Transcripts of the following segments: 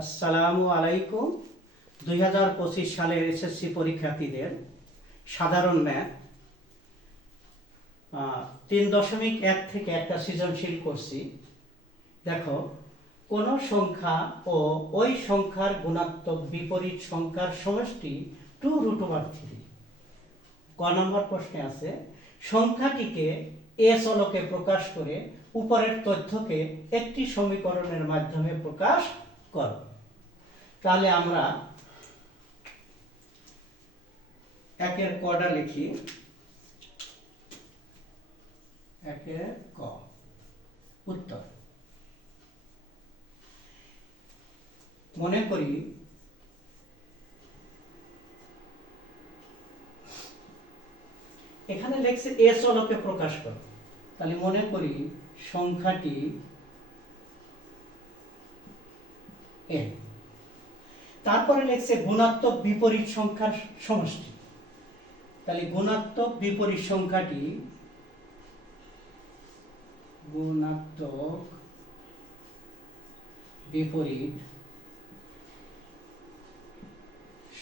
আসসালামু আলাইকুম। 2025 সালের এসএসসি পরীক্ষার্থীদের সাধারণ ম্যাথ 3.1 থেকে একটা সৃজনশীল করছি। দেখো, কোন সংখ্যা ও ওই সংখ্যার গুণাত্মক বিপরীত সংখ্যার সমষ্টি 2√3। ক নম্বর প্রশ্নে আছে, সংখ্যাটিকে এ চলকে প্রকাশ করে উপরের তথ্যকে একটি সমীকরণের মাধ্যমে প্রকাশ করো। তাহলে আমরা একের কটা লিখি। একের ক, উত্তর। মনে করি এখানে লেখছে এ চলকে প্রকাশ করো। তাহলে মনে করি সংখ্যাটি এ, তারপরে লেখছে গুণাত্মক বিপরীত সংখ্যার সমষ্টি। তাহলে গুণাত্মক বিপরীত সংখ্যাটি গুণাত্মক বিপরীত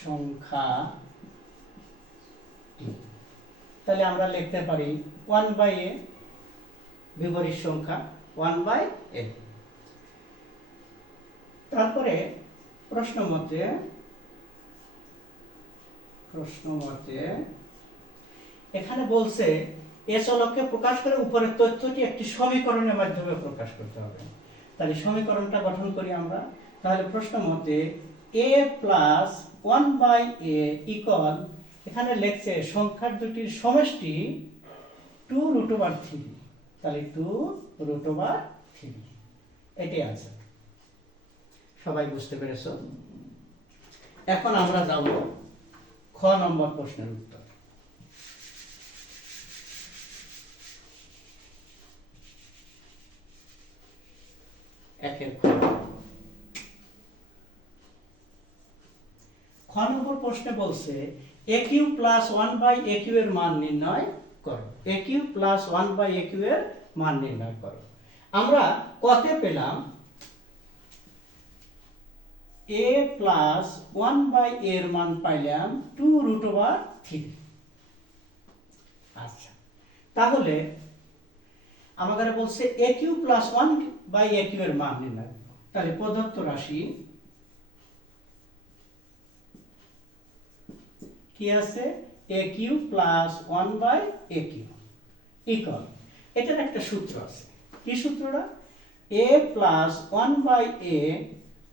সংখ্যা, তাহলে আমরা লিখতে পারি 1/a, বিপরীত সংখ্যা 1/a। তারপরে প্রশ্ন মতে এখানে বলছে এ চলককে প্রকাশ করে উপরের তথ্যটি একটি সমীকরণের মাধ্যমে প্রকাশ করতে হবে। তাহলে সমীকরণটা গঠন করি আমরা। তাহলে প্রশ্ন মতে a প্লাস 1/a ইকুয়াল, এখানে লেখছে সংখ্যার দুটির সমষ্টি 2√3। তাহলে 2√3, এটাই আছে। সবাই বুঝতে পেরেছো? এখন আমরা যাব খ নম্বর প্রশ্নের উত্তর। একের খ নম্বর প্রশ্নে বলছে AQ প্লাস 1/AQ এর মান নির্ণয় করো। AQ প্লাস 1/AQ এর মান নির্ণয় করো। আমরা কতে পেলাম a প্লাস 1/a এর মান পাইলাম 2√3। আচ্ছা, তাহলে আমাদের বলছে AQ প্লাস 1/AQ এর মান নির্ণয় করো। তাহলে প্রদত্ত রাশি কি আছে? AQ প্লাস 1/AQ ইকুয়াল, এটার একটা সূত্র আছে। কি সূত্রটা? a plus 1/a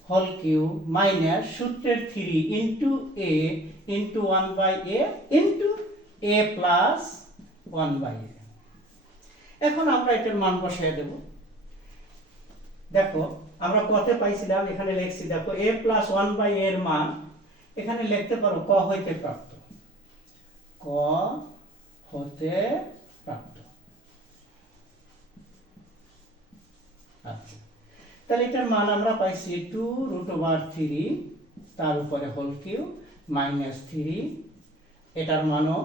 whole cube minus সূত্রের 3 into a into 1/a into a plus 1/a। এখন আমরা এটার মান বসাই দেব। দেখো, আমরা কত পাইছিলাম, এখানে লিখছি। দেখো, a প্লাস 1/a এর মান এখানে লিখতে পারো ক হইতে প্রাপ্ত। ক হতে প্রাপ্ত। আচ্ছা, তাহলে এটার মান আমরা পাইছি 2√3, তার উপরে হোল কিউব মাইনাস 3, এটার মানও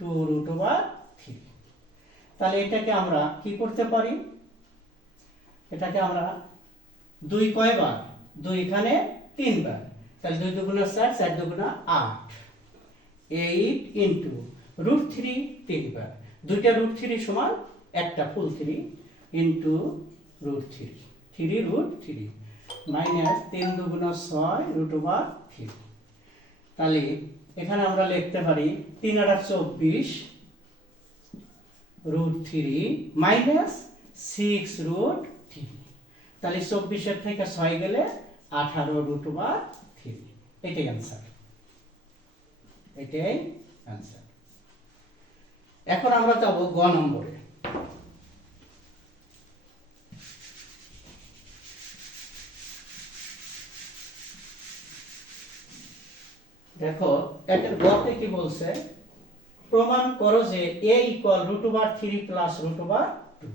2√3। তাহলে এটাকে আমরা কি করতে পারি? এটাকে আমরা 2 কয়বার? 2 এখানে 3 বার। তাহলে 2 দুগুণা 4, 4 দুগুণা 8, 8 ইন্টু √3 3 বার। দুইটা √3 সমান একটা ফুল 3 ইন্টু √3, 3√3 মাইনাস 3 দুগুণা 6 √3। তাহলে এখানে আমরা লিখতে পারি 3 আর 24 √3 মাইনাস 6√3। তাহলে 24 থেকে 6 গেলে 18√3। এটাই आंसर, এটাই आंसर। এখন আমরা যাব গ নম্বরে। দেখো, একের গতে কি বলছে? প্রমাণ করো যে a ইকুয়াল √3 প্লাস √2।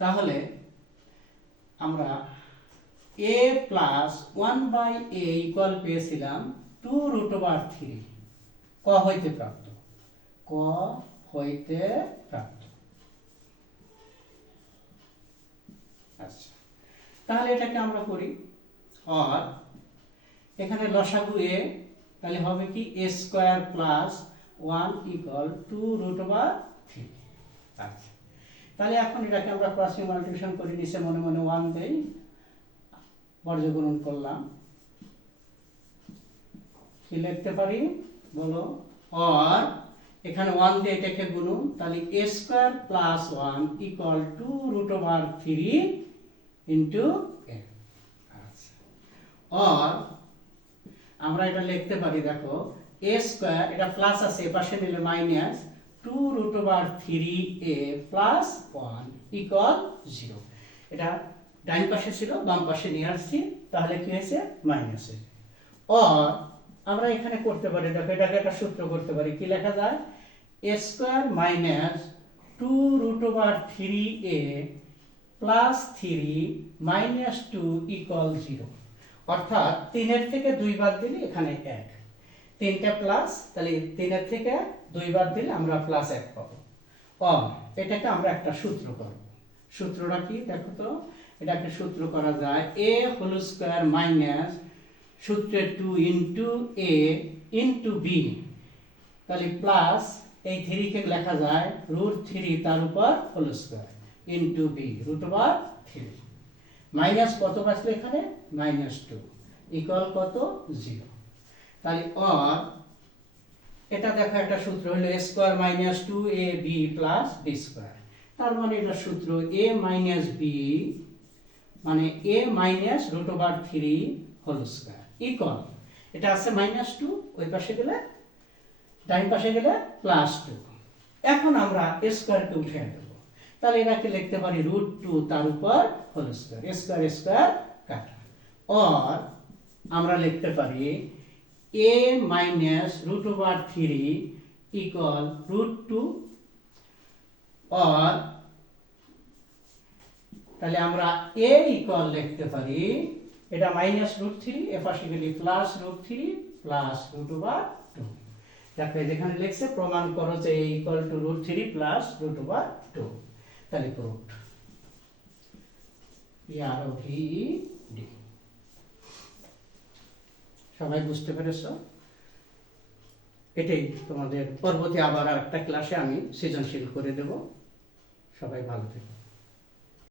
তাহলে আমরা a প্লাস 1/a ইকুয়াল পেয়েছিলাম 2√3। ক হইতে প্রাপ্ত। ক হইতে প্রাপ্ত। আচ্ছা, তাহলে এটাকে আমরা করি। আর এখানে লসাগু এ, তাহলে হবে কি A square plus 1 equal 2 root over 3। আচ্ছা, তাহলে এখন এটাকে আমরা ক্রস মাল্টিপ্লিকেশন করে নিচে মনে মনে 1 দেই, বর্গগুণন করলাম, কি লিখতে পারি বলো? আর এখানে 1 দিয়ে এটাকে গুণুন, তাহলে a square plus 1 equal 2 root over 3 into a। আচ্ছা, আর আমরা এটা লিখতে পারি, দেখো a স্কয়ার, এটা প্লাস আছে এপাশে নিলে minus 2 root over 3a plus 1 equal 0। এটা ডান পাশে ছিল, বাম পাশে নিয়ে আসছি, তাহলে কি হয়েছে মাইনাসে। আর আমরা এখানে করতে পারি, দেখো এটাকে একটা সূত্র করতে পারি, কি লেখা যায়? a square minus 2 root over 3a plus 3 minus 2 equal 0। অর্থাৎ 3 এর থেকে 2 বাদ দিলে এখানে 1, 3টা প্লাস, তাহলে 3 এর থেকে 2 বাদ দিলে আমরা প্লাস 1 পাবো। আর এটাকে আমরা একটা সূত্র করব। সূত্রটা কি দেখো তো? এটাকে সূত্র করা যায় a হোল স্কয়ার মাইনাস সূত্রে 2 ইনটু a ইনটু b, তাহলে প্লাস এই 3 কে লেখা যায় রুট 3 তার উপর whole square into b root over 3, minus কত আসলে এখানে মাইনাস 2 ইকুয়াল কত 0। তাহলে আর এটা দেখো একটা সূত্র হলো a square minus 2ab plus b square, তার মানে এটা সূত্র a মাইনাস b মানে a minus root over 3 whole square equal, এটা আছে মাইনাস 2, ওই পাশে গেলে ডান পাশে গেলে প্লাস 2। এখন আমরা a স্কয়ারকে উঠিয়ে দেব, তাহলে এটাকে লিখতে পারি রুট 2 তার উপর whole square, a square square কাটা। আর আমরা লিখতে পারি a minus root over 3 equal root 2। আর তাহলে আমরা a ইকুয়াল লিখতে পারি, এটা মাইনাস রুট 3, এ পাশে গেলে plus root 3 plus root over 2। দেখো যেখানে লিখছে প্রমাণ করো যে a equal to root 3 plus root over 2, তাহলে প্রুফড। PROVED। সবাই বুঝতে পেরেছো? এটাই তোমাদের পরবর্তী আবার একটা ক্লাসে আমি সৃজনশীল করে দেব। সবাই ভালো থেকো।